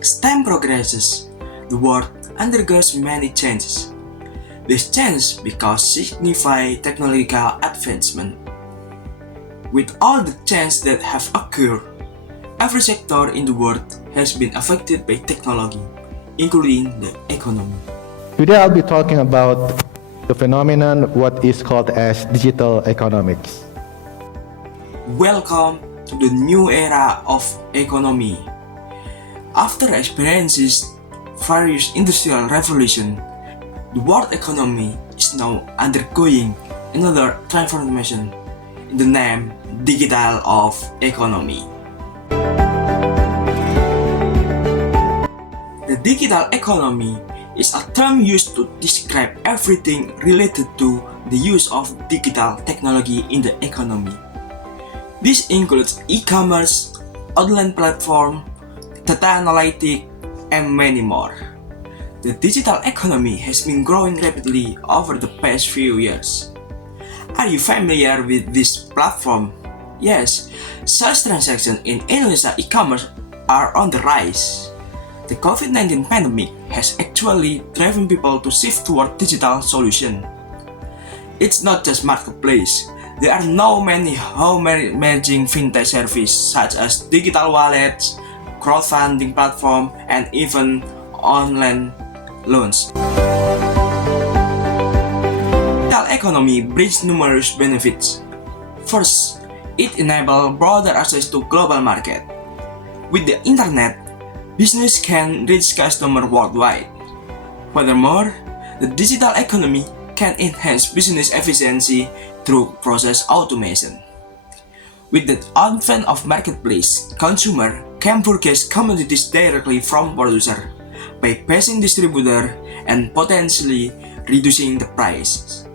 As time progresses, the world undergoes many changes. These changes because signify technological advancement. With all the changes that have occurred, every sector in the world has been affected by technology, including the economy. Today I'll be talking about the phenomenon what is called as digital economics. Welcome to the new era of economy. After experiences various industrial revolution, the world economy is now undergoing another transformation in the name digital of economy. The digital economy is a term used to describe everything related to the use of digital technology in the economy. This includes e-commerce, online platform, data analytics, and many more. The digital economy has been growing rapidly over the past few years. Are you familiar with this platform? Yes, such transactions in Indonesia e-commerce are on the rise. The COVID-19 pandemic has actually driven people to shift toward digital solutions. It's not just marketplace. There are now many home managing fintech services such as digital wallets, crowdfunding platform, and even online loans. Digital economy brings numerous benefits. First, it enables broader access to global market. With the internet, business can reach customers worldwide. Furthermore, the digital economy can enhance business efficiency through process automation. With the advent of marketplace, consumer can purchase commodities directly from producer, bypassing distributor and potentially reducing the prices.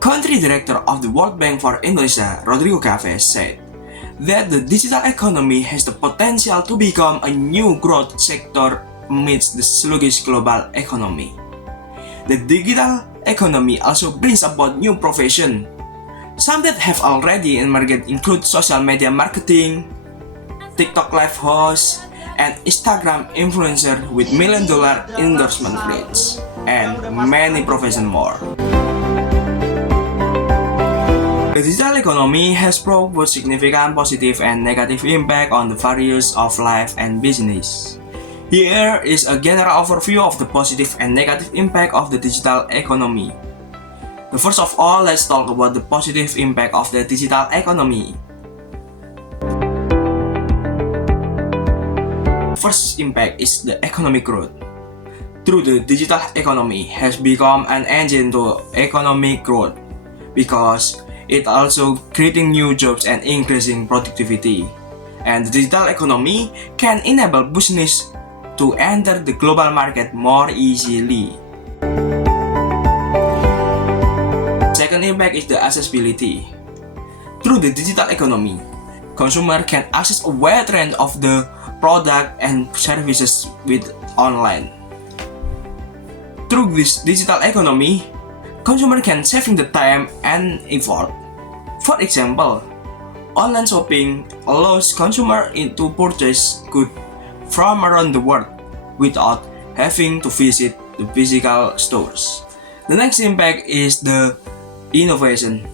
Country Director of the World Bank for Indonesia, Rodrigo Chavez, said that the digital economy has the potential to become a new growth sector amidst the sluggish global economy. The digital economy also brings about new professions. Some that have already emerged include social media marketing, TikTok live hosts, and Instagram influencer with million-dollar endorsement rates, and many professions more. The digital economy has brought both significant positive and negative impact on the various of life and business. Here is a general overview of the positive and negative impact of the digital economy. The first of all, let's talk about the positive impact of the digital economy. First impact is the economic growth. Through the digital economy has become an engine to economic growth because it also creating new jobs and increasing productivity. And the digital economy can enable business to enter the global market more easily. Second impact is the accessibility. Through the digital economy, consumer can access a wide range of the product and services with online. Through this digital economy, consumer can saving the time and effort. For example, online shopping allows consumer to purchase goods from around the world without having to visit the physical stores. The next impact is the innovation.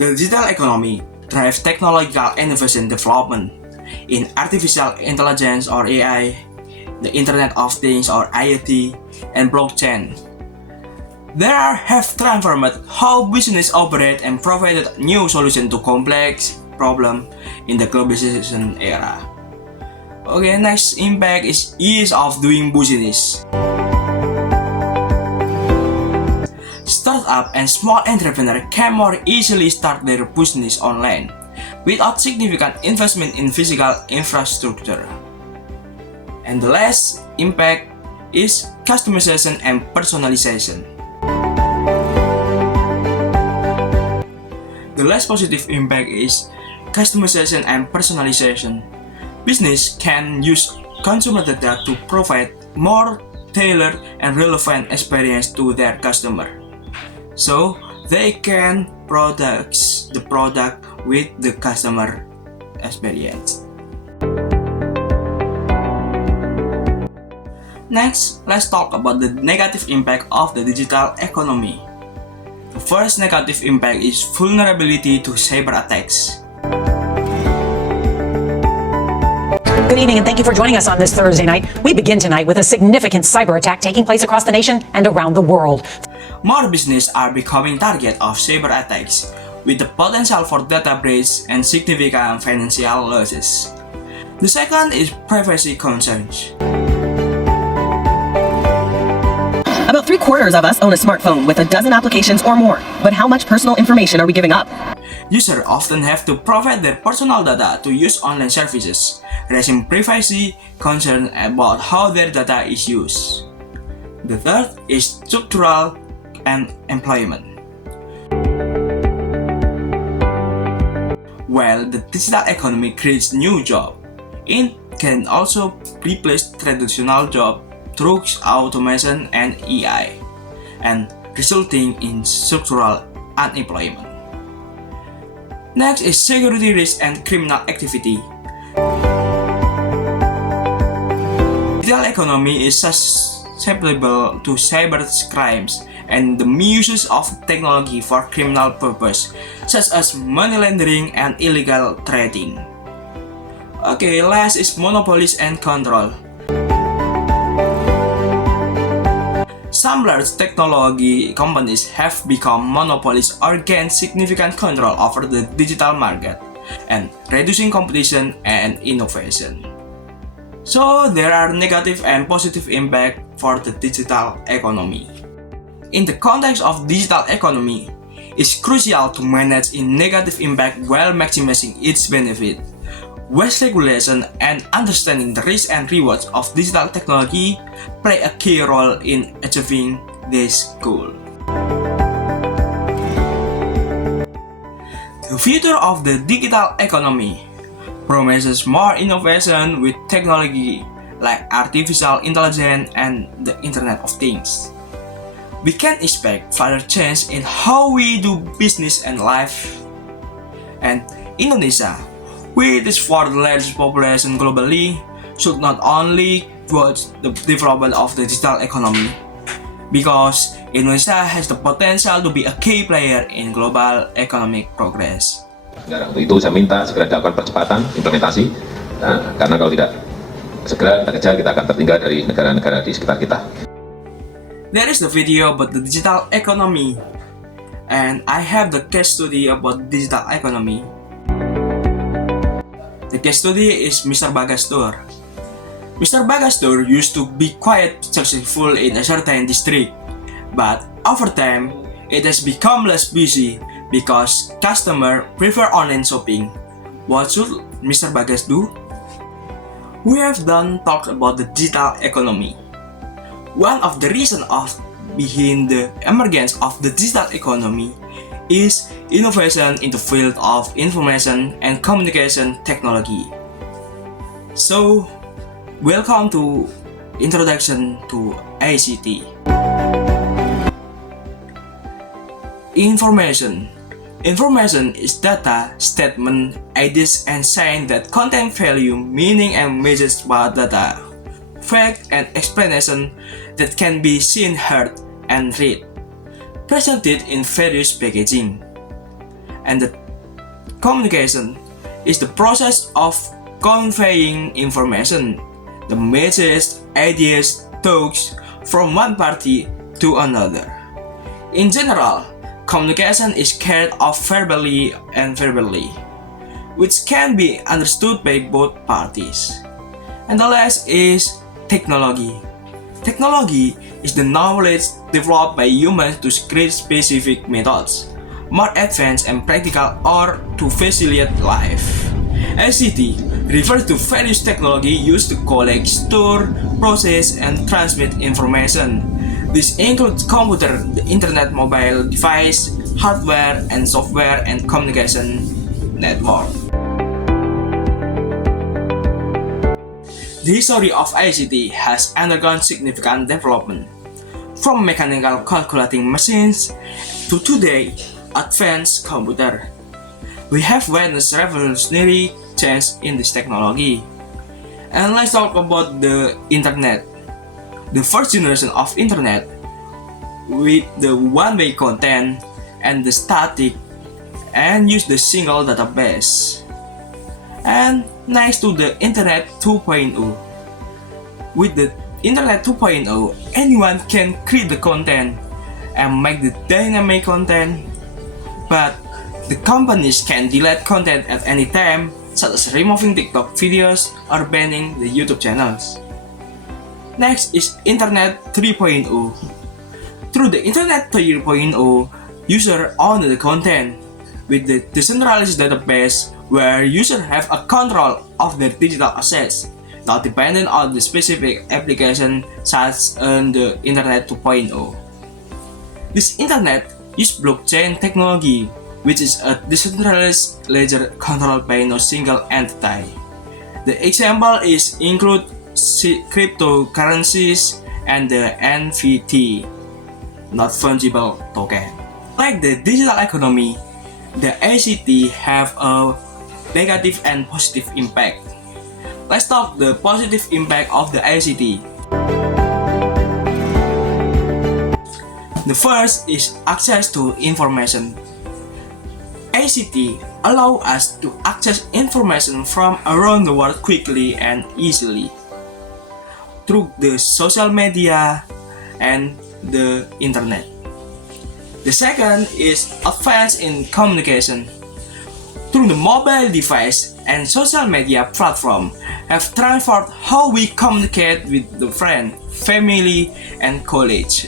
The digital economy drives technological innovation development in artificial intelligence or AI, the Internet of Things or IoT, and blockchain. Have transformed how business operate and provided new solutions to complex problems in the globalization era. Okay, next impact is ease of doing business. Startup and small entrepreneurs can more easily start their business online without significant investment in physical infrastructure. And the last impact is customization and personalization. The last positive impact is customization and personalization. Business can use consumer data to provide more tailored and relevant experience to their customer, so they can produce the product with the customer experience. Next, let's talk about the negative impact of the digital economy. The first negative impact is vulnerability to cyber attacks. Good evening and thank you for joining us on this Thursday night. We begin tonight with a significant cyber attack taking place across the nation and around the world. More businesses are becoming target of cyber attacks, with the potential for data breach and significant financial losses. The second is privacy concerns. About 3/4 of us own a smartphone with a dozen applications or more. But how much personal information are we giving up? Users often have to provide their personal data to use online services, raising privacy concerns about how their data is used. The third is structural and employment. While the digital economy creates new jobs, it can also replace traditional jobs through automation and AI, and resulting in structural unemployment. Next is security risk and criminal activity. Digital economy is susceptible to cyber crimes and the misuse of technology for criminal purposes, such as money laundering and illegal trading. Okay, last is monopolies and control. Some large technology companies have become monopolies or gained significant control over the digital market and reducing competition and innovation. So there are negative and positive impact for the digital economy. In the context of digital economy, it's crucial to manage its negative impact while maximizing its benefit. Wise regulation and understanding the risks and rewards of digital technology play a key role in achieving this goal. The future of the digital economy promises more innovation with technology like artificial intelligence and the Internet of Things. We can expect further change in how we do business and life. And Indonesia, with its fourth largest population globally, should not only watch the development of the digital economy, because Indonesia has the potential to be a key player in global economic progress. Untuk itu saya minta segera dilakukan percepatan implementasi, karena kalau tidak segera kita kejar, kita akan tertinggal dari negara-negara di sekitar kita. There is the video about the digital economy, and I have the case study about digital economy. The case study is Mr. Bagastur. Mr. Bagastur used to be quite successful in a certain district, but over time, it has become less busy because customers prefer online shopping. What should Mr. Bagas do? We have done talked about the digital economy. One of the reasons behind the emergence of the digital economy is innovation in the field of information and communication technology. So, welcome to Introduction to ICT. Information is data, statement, ideas, and signs that contain value, meaning, and messages about data, fact, and explanation that can be seen, heard, and read, presented in various packaging. And the communication is the process of conveying information, the messages, ideas, thoughts from one party to another. In general, communication is carried out verbally and verbally, which can be understood by both parties. And the last is technology. Technology is the knowledge developed by humans to create specific methods, more advanced and practical, or to facilitate life. ICT refers to various technology used to collect, store, process, and transmit information. This includes computer, the internet, mobile device, hardware and software, and communication network. The history of ICT has undergone significant development, from mechanical calculating machines to today advanced computer. We have witnessed revolutionary change in this technology. And let's talk about the internet. the first generation of internet with the one-way content and the static and use the single database. And next to the Internet 2.0. With the Internet 2.0, anyone can create the content and make the dynamic content, but the companies can delete content at any time, such as removing TikTok videos or banning the YouTube channels. Next is Internet 3.0. Through the Internet 3.0, users own the content with the decentralized database where users have a control of their digital assets, not dependent on the specific application such as the Internet 2.0. This Internet uses blockchain technology, which is a decentralized ledger controlled by no single entity. The example is include cryptocurrencies and the NFT, not fungible token. Like the digital economy, the ICT have a negative and positive impact. Let's talk the positive impact of the ICT. The first is access to information. ICT allow us to access information from around the world quickly and easily through the social media and the internet. The second is advance in communication. Through the mobile device and social media platform have transformed how we communicate with the friend, family, and colleagues.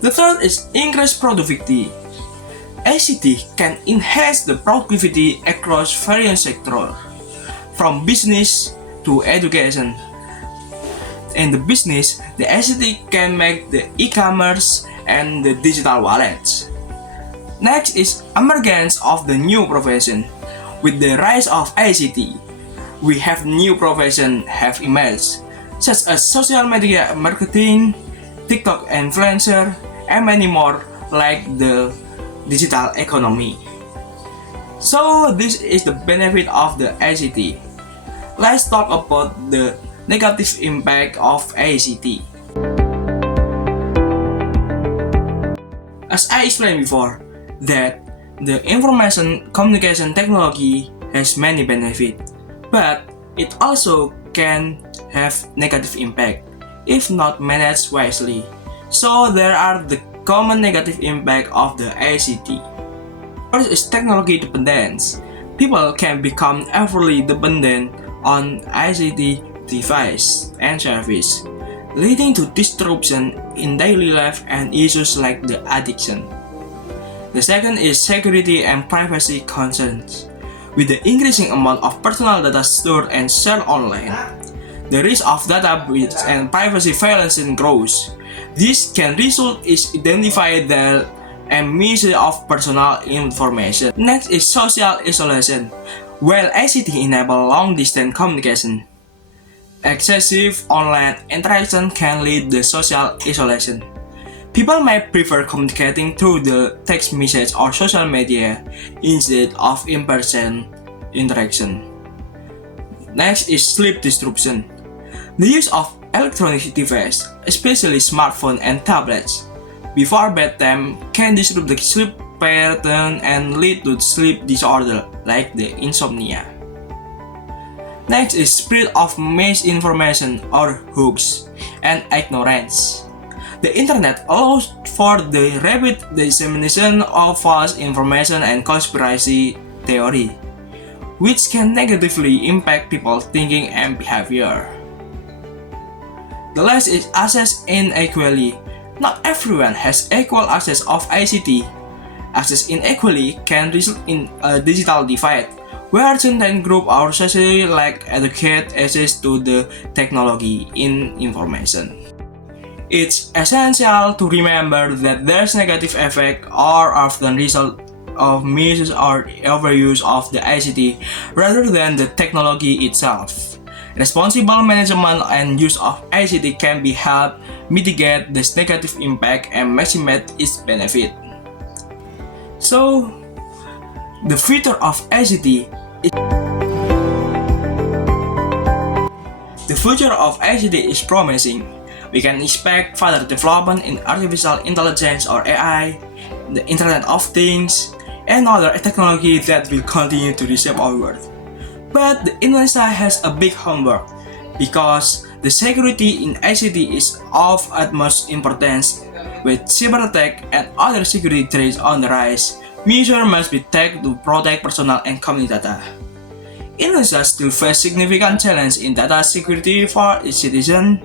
The third is increased productivity. ICT can enhance the productivity across various sectors, from business to education. In the business, the ICT can make the e-commerce and the digital wallets. Next is emergence of the new profession. With the rise of ICT, we have new professions have emerged, such as social media marketing, TikTok influencer, and many more like the digital economy. So this is the benefit of the ICT. Let's talk about the negative impact of ICT. As I explained before, that the information communication technology has many benefits, but it also can have negative impact if not managed wisely. So there are the common negative impact of the ICT. First is technology dependence. People can become overly dependent on ICT device and service, leading to disruption in daily life and issues like the addiction. The second is security and privacy concerns. With the increasing amount of personal data stored and shared online, the risk of data breach and privacy violation grows. This can result in identified and misuse of personal information. Next is social isolation. While ICT enable long-distance communication, excessive online interaction can lead to social isolation. People might prefer communicating through the text message or social media instead of in-person interaction. Next is sleep disruption. The use of electronic devices, especially smartphones and tablets, before bedtime can disrupt the sleep pattern and lead to sleep disorder like the insomnia. Next is spread of misinformation or hoax and ignorance. The internet allows for the rapid dissemination of false information and conspiracy theory, which can negatively impact people's thinking and behavior. The last is access inequality. Not everyone has equal access of ICT. Access inequality can result in a digital divide, where certain groups are socially lack adequate access to the technology in information. It's essential to remember that there's negative effect are often result of misuse or overuse of the ICT rather than the technology itself. Responsible management and use of ICT can be helped mitigate this negative impact and maximize its benefit. So, the future of ICT is promising. We can expect further development in artificial intelligence or AI, the Internet of Things, and other technology that will continue to reshape our world. But Indonesia has a big homework because the security in ICT is of utmost importance. With cyber attack and other security threats on the rise, measures must be taken to protect personal and company data. Indonesia still faces significant challenges in data security for its citizens,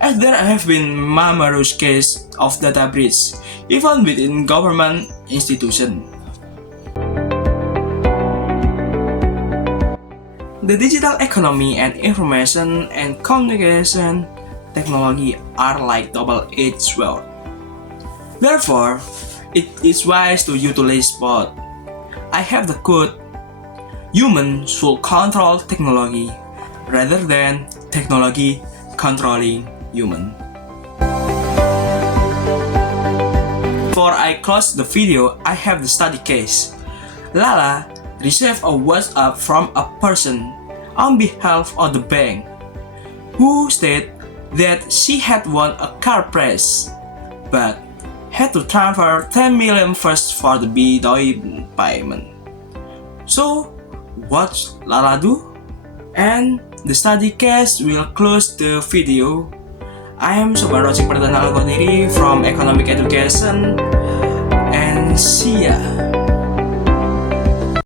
as there have been numerous cases of data breach, even within government institutions. The digital economy and information and communication technology are like double-edged sword. Therefore, it is wise to utilize both. I have the quote, "Humans should control technology rather than technology controlling human." Before I close the video, I have the study case. Lala received a WhatsApp from a person on behalf of the bank who stated that she had won a car prize but had to transfer 10 million first for the down payment. So, what Lala do? And the study case will close the video. I am Sobat Rosik Perdana Algoniri from Economic Education, and see ya.